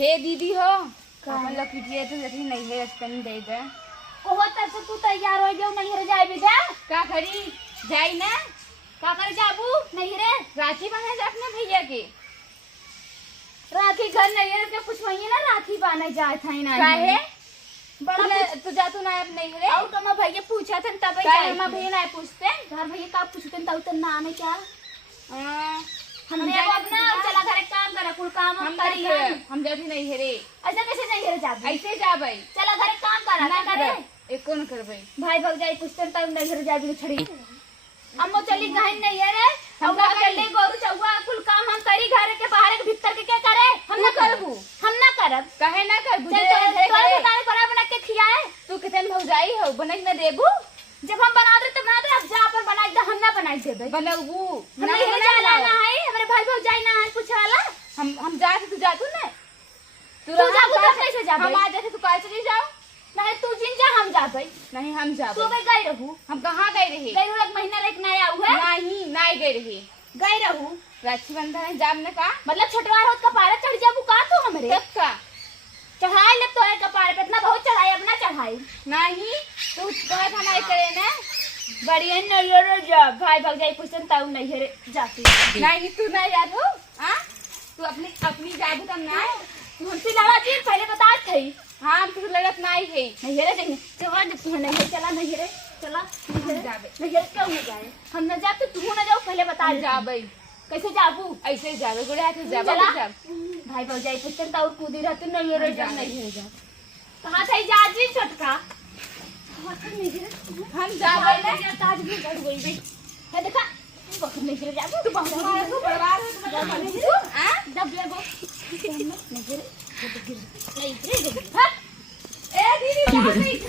हे दीदी हो अपन लकीटिए तो जथी नहीं है स्पेन दे दे ओहो तब से तू तैयार हो जाओ नहीं रे जाए बेटा का करी जाई ना का कर जाबू नहीं रे राखी बने जा अपने भैया के राखी घर नहीं रे के कुछ वही ना राखी बाने जात है ना काहे बड़ा तू जा तू ना अपने रे और तो मैं भैया पूछा था तब काहे हम भैया ना पूछते घर भैया का पूछते तब तो ना आने क्या हम हमने अब अपना चला घर काम करा कुल काम हम करी हम जाती नहीं है रे ऐसा कैसे नहीं रे जाबू ऐसे जाबई चला घर काम करा ना करे एक कौन करबई भाई भग जाई पूछते तब नहीं रे जाबू छड़ी अम्मो चली गहन नहीं है रे हम हम चले गोरु चौवा कुल काम हम करी घर के बाहर के भीतर के क्या करे हम ना करबू हम ना करब कहे ना कर बुझे चल तो दुकान पर बना के खियाए तू कितन भौजाई हो बनई ना देबू जब हम बना दे तो बना दे अब जा पर बनाई दे हम ना बनाई देबे बनबू हम नहीं जाना ना है हमारे भाई भाई जाई ना है पूछाला हम जा तू जा तू ना तू जाबू तो कैसे जाबे हम आ जाते तू काहे चली जाओ नहीं तू जिन जा हम जाबे नहीं हम तू जाबो गई गई रहू हम कहाँ गए रही गई एक महीना लेके ना आऊ है नहीं गए रही गई रहू राखी बंधन है जाम ने का मतलब छोटवार होत का पारा चढ़ जाबू का तू हमरे तब का चढ़ाई ले तो है कपार पे इतना बहुत चढ़ाई अपना चढ़ाई नहीं तू कहे था नहीं करे ना बढ़िया नहीं रे जा भाई भाग जाई पूछन ताऊ नहीं रे जाती नहीं तू नहीं याद हो हाँ तू अपनी अपनी जादू का ना तू हमसे लड़ा जी पहले बता थई हाँ तू लड़त नहीं है नहीं रे नहीं चला तू नहीं चला नहीं रे चला जाबे नहीं रे क्यों नहीं जाए हम न जा तो तू न जाओ पहले बता जाबे कैसे जाबू ऐसे जाबे गोड़े हाथ जाबे चला जा भाई भाग जाई पूछन ताऊ कूदी रहते नहीं रे जा नहीं रे जा कहां से जा जी छोटका हम जाबे ना ताज भी बढ़ गई है देखा वक्त नहीं रे जाबू तू बहुत हमारा तो परिवार है नहीं रे हां दब लगो नहीं रे नहीं रे हट ए दीदी